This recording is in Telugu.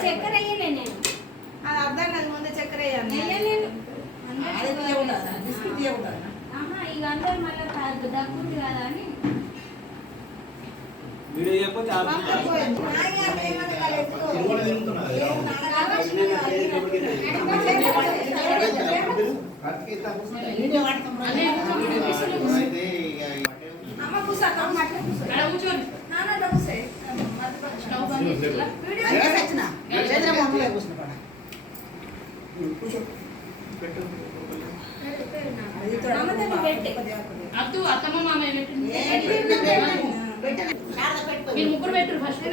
చక్కెర అయ్యలే నేను అది అర్థం కాదు ముందు చక్కెర అయ్యాను ఇక అందరు మళ్ళీ దక్కుంది కదా అని మీరు ముగ్గురు పెట్టరు ఫస్ట్